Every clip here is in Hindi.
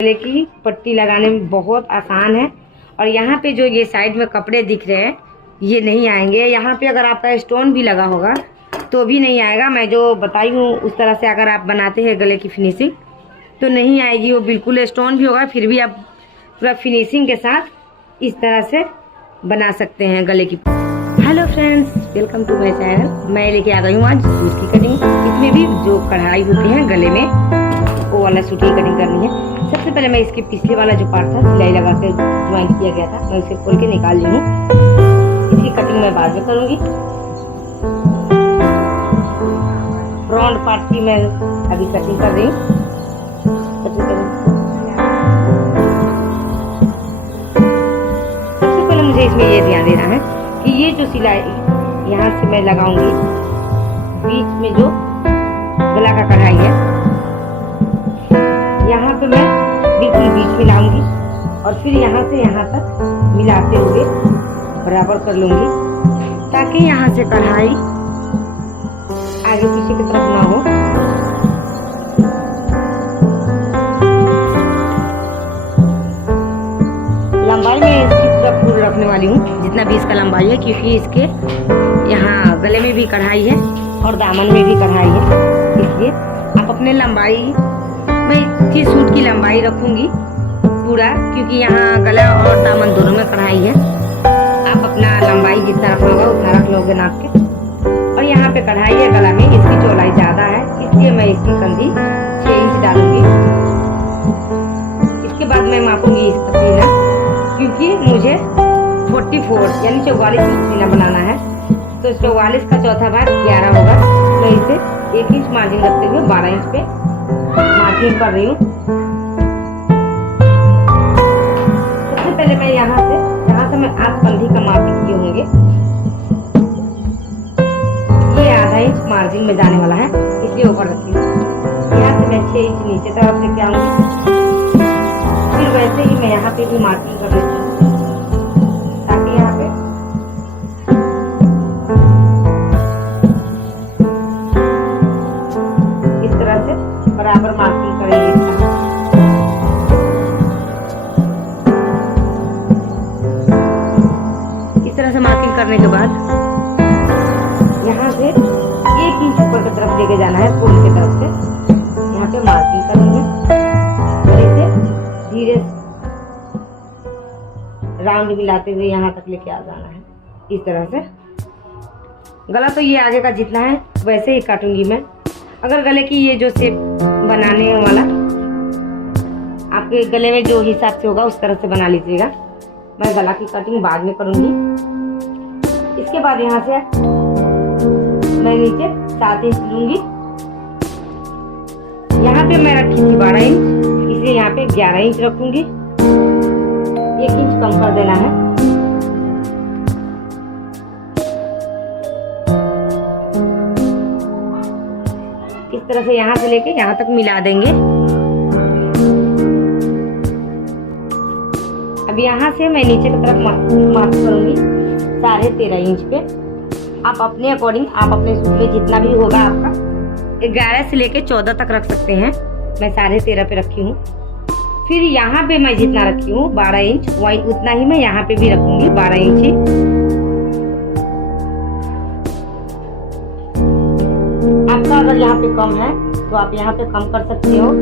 गले की पट्टी लगाने में बहुत आसान है। और यहाँ पे जो ये साइड में कपड़े दिख रहे हैं ये नहीं आएंगे। यहाँ पे अगर आपका स्टोन भी लगा होगा तो भी नहीं आएगा। मैं जो बताई हूँ उस तरह से अगर आप बनाते हैं गले की फिनिशिंग तो नहीं आएगी। वो बिल्कुल स्टोन भी होगा फिर भी आप पूरा फिनिशिंग के साथ इस तरह से बना सकते हैं गले की। Hello friends, welcome to my channel. मैं लेके आ गई हूँ आज सूट की कटिंग। इसमें भी जो कढ़ाई होती है गले में वो वाला सूट की कटिंग करनी है। सबसे पहले मैं इसके पिछले वाला जो पार्ट था सिलाई लगा के ज्वाइन किया गया था मैं उसे खोल के निकाल ली हूँ। इसकी कटिंग मैं बाद में करूँगी। फ्रंट पार्ट की मैं अभी कटिंग कर रही हूँ। सबसे पहले मुझे इसमें ये ध्यान देना है कि ये जो सिलाई यहाँ से मैं लगाऊंगी बीच में जो गला का कढ़ाई है यहाँ पे मैं बिल्कुल बीच में लाऊंगी और फिर यहाँ से यहाँ तक मिलाते हुए बराबर कर लूंगी ताकि यहाँ से कढ़ाई आगे पीछे की तरफ ना हो। लंबाई में इसकी पूरा फूल रखने वाली हूँ जितना भी इसका लंबाई है, क्योंकि इसके यहाँ गले में भी कढ़ाई है और दामन में भी कढ़ाई है। इसलिए आप अपने लंबाई, मैं इसकी सूट की लंबाई रखूंगी पूरा, क्योंकि यहाँ गला और दामन दोनों में कढ़ाई है। आप अपना लंबाई जितना रखना होगा उतना रख लोगे नाप के। और यहाँ पे कढ़ाई है गला में, इसकी चौड़ाई ज्यादा है इसलिए मैं इसकी कंधी 6 इंच डालूंगी। इसके बाद मैं मापूंगी इसका सीना, क्योंकि मुझे 44 यानी 44 इंच सीना बनाना है। तो 44 का चौथा भाग 11 होगा। मैं इसे 1 इंच मार्जिन रखते हुए 12 इंच पे मार्किंग कर रही हूँ। सबसे पहले मैं यहाँ से मैं आप कंधी का मार्किंग किए होंगे ये आधा इंच मार्जिन में जाने वाला है इसलिए ऊपर रखी हूँ। यहाँ से मैं 6 इंच नीचे तरफ लेके आऊंगी। फिर वैसे ही मैं यहाँ पे भी मार्किंग कर लेती हूँ ताकि यहाँ पे इस तरह से बराबर मार्किंग करेंगे। इस तरह से मार्किंग करने के बाद यहाँ से 1 इंच ऊपर की तरफ लेके जाना है, फूल की तरफ से यहाँ पे मार्किंग करेंगे और इसे धीरे राउंड मिलाते हुए यहाँ तक लेके आ जाना है। इस तरह से गला तो ये आगे का जितना है वैसे ही काटूंगी मैं। अगर गले की ये जो शेप बनाने वाला आपके गले में जो हिसाब से होगा उस तरह से बना लीजिएगा। मैं गला की कटिंग बाद में करूंगी। इसके बाद यहाँ से मैं नीचे 7 इंच लूंगी। यहाँ पे मैं रखी थी 12 इंच, इसलिए यहाँ पे 11 इंच रखूंगी। 1 इंच कम कर देना है। इस तरह से यहाँ से लेके यहाँ तक मिला देंगे। अब यहाँ से मैं नीचे की तरफ मार्क करूंगी 13.5 इंच पे। आप अपने अकॉर्डिंग, आप अपने सूट में जितना भी होगा आपका 11 से लेके 14 तक रख सकते हैं। मैं 13.5 पे रखी हूँ। फिर यहाँ पे मैं जितना रखी हूँ 12 इंच वही उतना ही मैं यहाँ पे भी रखूंगी 12 इंच ही। आपका अगर यहाँ पे कम है तो आप यहाँ पे कम कर सकते हो।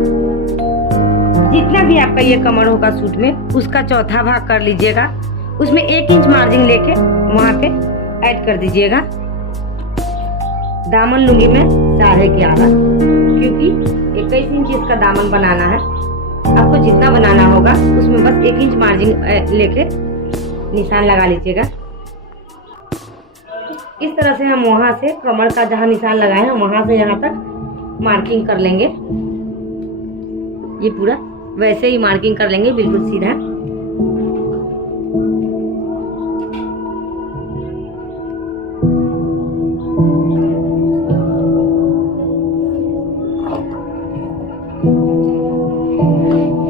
जितना भी आपका ये कमर होगा सूट में उसका चौथा भाग कर लीजिएगा। उसमें 1 इंच मार्जिन लेके वहां पे ऐड कर दीजिएगा। दामन लूंगी मैं 11.5, क्योंकि 21 इंच इसका दामन बनाना है। आपको जितना बनाना होगा उसमें बस 1 इंच मार्जिन लेके निशान लगा लीजिएगा। इस तरह से हम वहां से कमर का जहां निशान लगाए हैं वहां से यहाँ तक मार्किंग कर लेंगे। ये पूरा वैसे ही मार्किंग कर लेंगे बिल्कुल सीधा।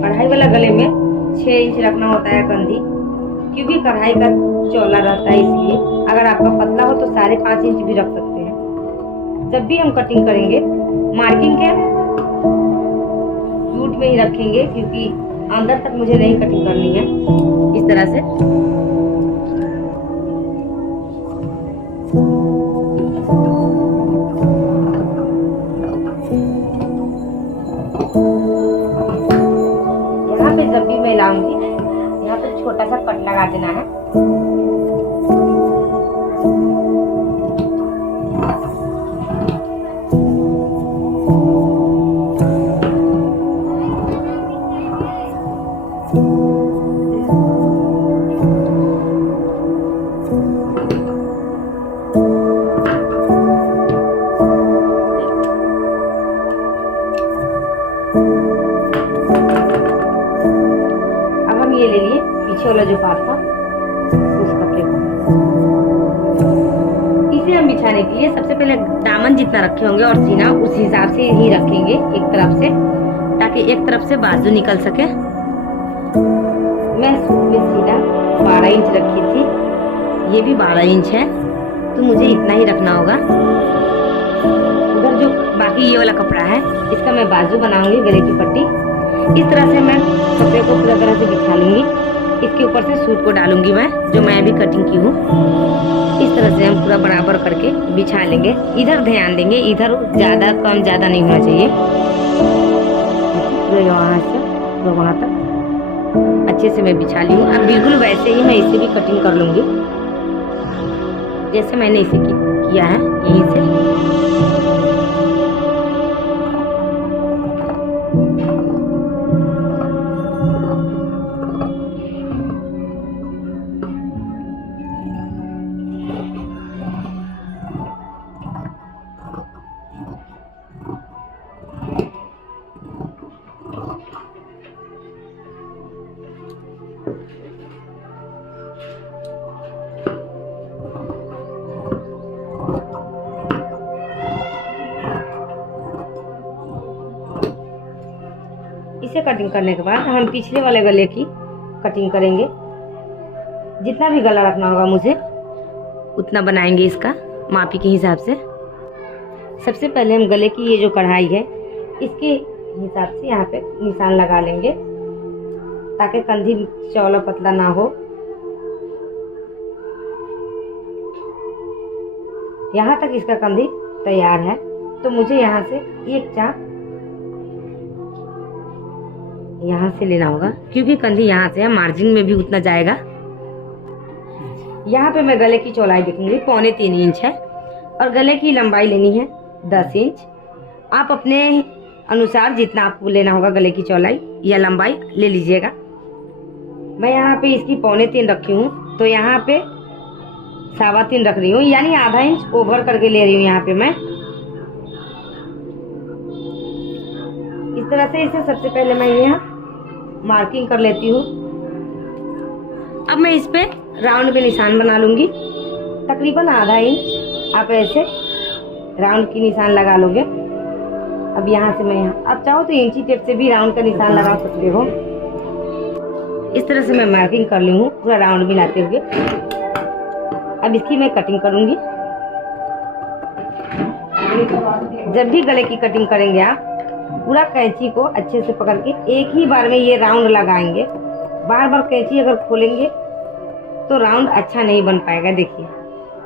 कढ़ाई वाला गले में 6 इंच रखना होता है कंधी, क्योंकि कढ़ाई का चौला रहता है। इसलिए अगर आपका पतला हो तो 5.5 इंच भी रख सकते हैं। जब भी हम कटिंग करेंगे मार्किंग के सूट में ही रखेंगे, क्योंकि अंदर तक मुझे नहीं कटिंग करनी है, इस तरह से। यहाँ पे जब भी मैं लाऊंगी, यहाँ पे छोटा सा कट लगा देना है। ये ले लिए पीछे वाला जो पार्ट था उस कपड़े को, इसे हम बिछाने के लिए सबसे पहले दामन जितना रखे होंगे और सीना उस हिसाब से ही रखेंगे एक तरफ से, ताकि एक तरफ से बाजू निकल सके। मैं सूट में सीधा 12 इंच रखी थी, ये भी 12 इंच है, तो मुझे इतना ही रखना होगा। उधर जो बाकी ये वाला कपड़ा है, इसका मैं बाजू बनाऊंगी, गले की पट्टी। इस तरह से मैं कपड़े को पूरा तरह से बिछा लूंगी। इसके ऊपर से सूट को डालूंगी मैं, जो मैं अभी कटिंग की हूँ। इस तरह से हम पूरा बराबर करके बिछा लेंगे। इधर ध्यान देंगे, इधर ज़्यादा कम ज़्यादा नहीं होना चाहिए। वहाँ से तो वहाँ तक अच्छे से मैं बिछा ली हूँ। अब बिल्कुल वैसे ही मैं इसे भी कटिंग कर लूँगी, जैसे मैंने इसे किया है यहीं से। इसे कटिंग करने के बाद हम पिछले वाले गले की कटिंग करेंगे। जितना भी गला रखना होगा मुझे उतना बनाएंगे, इसका मापी के हिसाब से। सबसे पहले हम गले की ये जो कढ़ाई है इसके हिसाब से यहाँ पे निशान लगा लेंगे, ताकि कंधी चौड़ा पतला ना हो। यहाँ तक इसका कंधी तैयार है, तो मुझे यहाँ से एक चाप यहाँ से लेना होगा, क्योंकि कंधी यहाँ से है, मार्जिन में भी उतना जाएगा। यहाँ पे मैं गले की चौड़ाई देखूंगी 3.25 इंच है, और गले की लंबाई लेनी है 10 इंच। आप अपने अनुसार जितना आपको लेना होगा गले की चौड़ाई या लंबाई ले लीजिएगा। मैं यहाँ पे इसकी 3.25 रखी हूँ, तो यहाँ पे 3.25 रख रही हूँ, यानी आधा इंच ओवर करके ले रही हूँ यहाँ पे मैं। इस तरह से इसे सबसे पहले मैं यहाँ मार्किंग कर लेती हूँ। अब मैं इस पे राउंड में निशान बना लूंगी, तकरीबन आधा इंच आप ऐसे राउंड की निशान लगा लोगे। अब यहाँ से मैं यहाँ, अब चाहो तो इंची टेप से भी राउंड का निशान लगा सकते हो। इस तरह से मैं मार्किंग कर ली हूँ पूरा राउंड मिलाते हुए। अब इसकी मैं कटिंग करूंगी। जब भी गले की कटिंग करेंगे आप पूरा कैंची को अच्छे से पकड़ के एक ही बार में ये राउंड लगाएंगे। बार बार कैंची अगर खोलेंगे तो राउंड अच्छा नहीं बन पाएगा। देखिए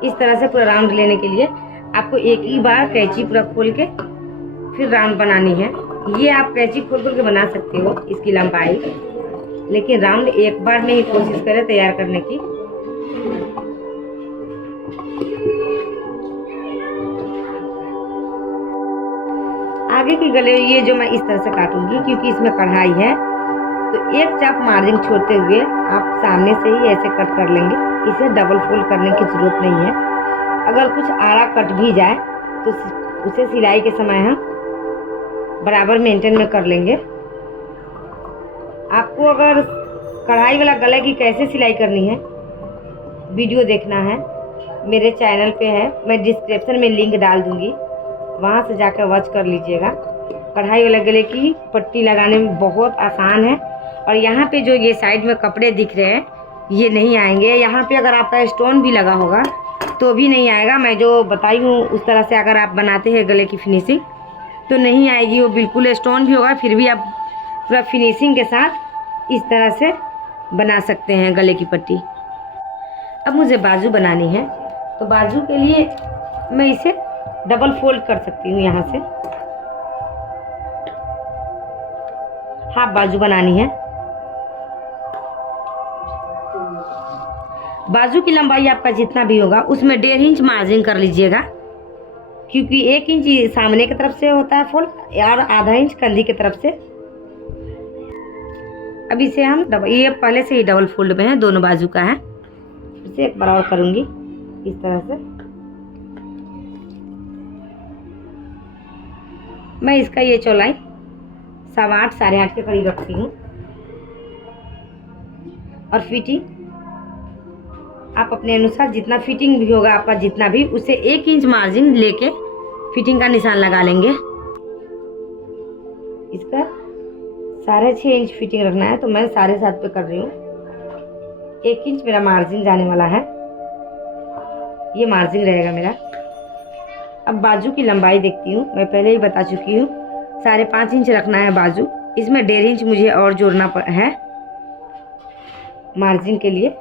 इस तरह से पूरा राउंड लेने के लिए आपको एक ही बार कैंची पूरा खोल के फिर राउंड बनानी है। ये आप कैंची खोल के बना सकते हो इसकी लंबाई, लेकिन राउंड एक बार में ही कोशिश करें तैयार करने की। आगे की गले ये जो मैं इस तरह से काटूंगी, क्योंकि इसमें कढ़ाई है, तो एक चाप मार्जिन छोड़ते हुए आप सामने से ही ऐसे कट कर लेंगे। इसे डबल फोल्ड करने की जरूरत नहीं है। अगर कुछ आड़ा कट भी जाए तो उसे सिलाई के समय हम बराबर मेंटेन में कर लेंगे। आपको अगर कढ़ाई वाला गले की कैसे सिलाई करनी है वीडियो देखना है, मेरे चैनल पे है, मैं डिस्क्रिप्शन में लिंक डाल दूंगी, वहाँ से जाकर वॉच कर लीजिएगा। कढ़ाई वाले गले की पट्टी लगाने में बहुत आसान है। और यहाँ पे जो ये साइड में कपड़े दिख रहे हैं ये नहीं आएंगे। यहाँ पे अगर आपका स्टोन भी लगा होगा तो भी नहीं आएगा। मैं जो बताई हूँ उस तरह से अगर आप बनाते हैं गले की फिनिशिंग तो नहीं आएगी, वो बिल्कुल स्टोन भी होगा फिर भी आप पूरा फिनिशिंग के साथ इस तरह से बना सकते हैं गले की पट्टी। अब मुझे बाजू बनानी है, तो बाजू के लिए मैं इसे डबल फोल्ड कर सकती हूँ। यहाँ से हाफ बाजू बनानी है। बाजू की लंबाई आपका जितना भी होगा उसमें 1.5 इंच मार्जिन कर लीजिएगा, क्योंकि 1 इंच सामने की तरफ से होता है फोल्ड और आधा इंच कंधी की तरफ से। अब इसे हम ये पहले से ही डबल फोल्ड में है, दोनों बाजू का है। इसे एक बार और करूँगी इस तरह से। मैं इसका ये चौड़ाई 8.25 साढ़े 8 के करीब रखती हूँ। और फिटिंग आप अपने अनुसार जितना फिटिंग भी होगा आपका जितना भी, उसे 1 इंच मार्जिन लेके फिटिंग का निशान लगा लेंगे। इसका 6.5 इंच फिटिंग रखना है, तो मैं 7.5 पे कर रही हूँ। 1 इंच मेरा मार्जिन जाने वाला है, ये मार्जिन रहेगा मेरा। अब बाजू की लंबाई देखती हूँ, मैं पहले ही बता चुकी हूँ 5.5 इंच रखना है बाजू। इसमें 1.5 इंच मुझे और जोड़ना है मार्जिन के लिए।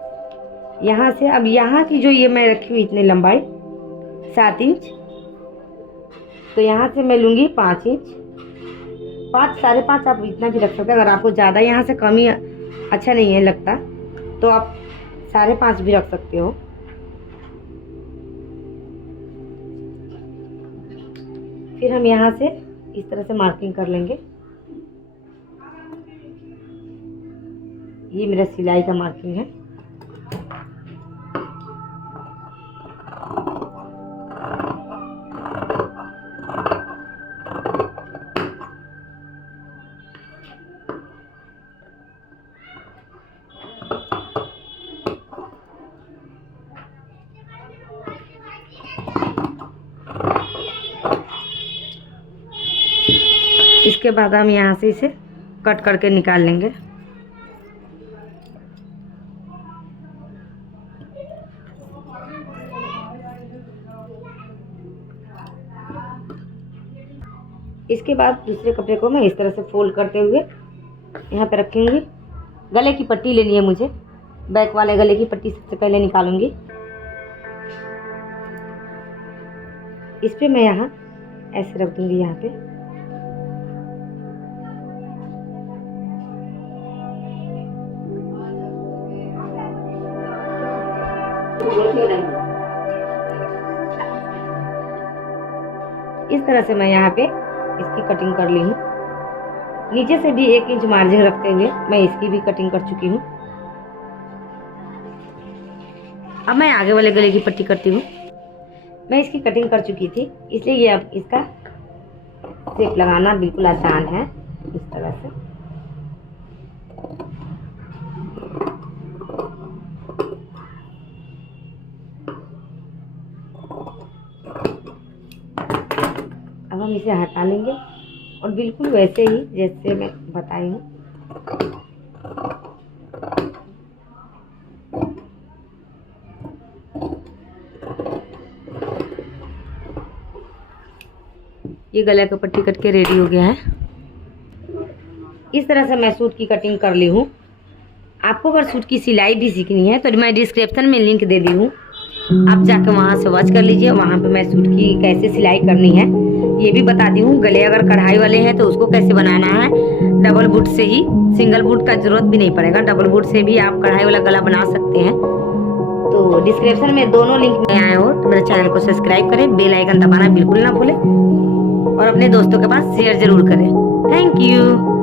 यहाँ से अब यहाँ की जो ये मैं रखी हुई इतनी लंबाई 7 इंच, तो यहाँ से मैं लूँगी 5 इंच। 5 5.5 आप इतना भी रख सकते हैं। अगर आपको ज़्यादा यहाँ से कमी अच्छा नहीं है लगता तो आप 5.5 भी रख सकते हो। फिर हम यहाँ से इस तरह से मार्किंग कर लेंगे। ये मेरा सिलाई का मार्किंग है। इसके बाद हम यहाँ से इसे कट करके निकाल लेंगे। इसके बाद दूसरे कपड़े को मैं इस तरह से फोल्ड करते हुए यहाँ पे रखूँगी। गले की पट्टी लेनी है मुझे, बैक वाले गले की पट्टी सबसे पहले निकालूंगी। इस पे मैं यहाँ ऐसे रख दूंगी। यहाँ पे इस तरह से मैं यहाँ पे इसकी कटिंग कर ली हूँ। नीचे से भी 1 इंच मार्जिन रखते हुए मैं इसकी भी कटिंग कर चुकी हूँ। अब मैं आगे वाले गले की पट्टी करती हूँ। मैं इसकी कटिंग कर चुकी थी, इसलिए ये अब इसका शेप लगाना बिल्कुल आसान है। इस तरह से अब हम इसे हटा लेंगे और बिल्कुल वैसे ही जैसे मैं बताई हूँ ये गला का पट्टी कट के रेडी हो गया है। इस तरह से मैं सूट की कटिंग कर ली हूँ। आपको अगर सूट की सिलाई भी सीखनी है तो मैं डिस्क्रिप्शन में लिंक दे दी हूँ, आप जाकर वहाँ से वॉच कर लीजिए। वहाँ पे मैं सूट की कैसे सिलाई करनी है ये भी बता दी हूँ। गले अगर कढ़ाई वाले हैं तो उसको कैसे बनाना है, डबल बूट से ही, सिंगल बूट का जरूरत भी नहीं पड़ेगा, डबल बूट से भी आप कढ़ाई वाला गला बना सकते हैं। तो डिस्क्रिप्शन में दोनों लिंक में आए हो तो मेरे चैनल को सब्सक्राइब करें, बेल आइकन दबाना बिल्कुल ना भूलें और अपने दोस्तों के पास शेयर जरूर करें। Thank you.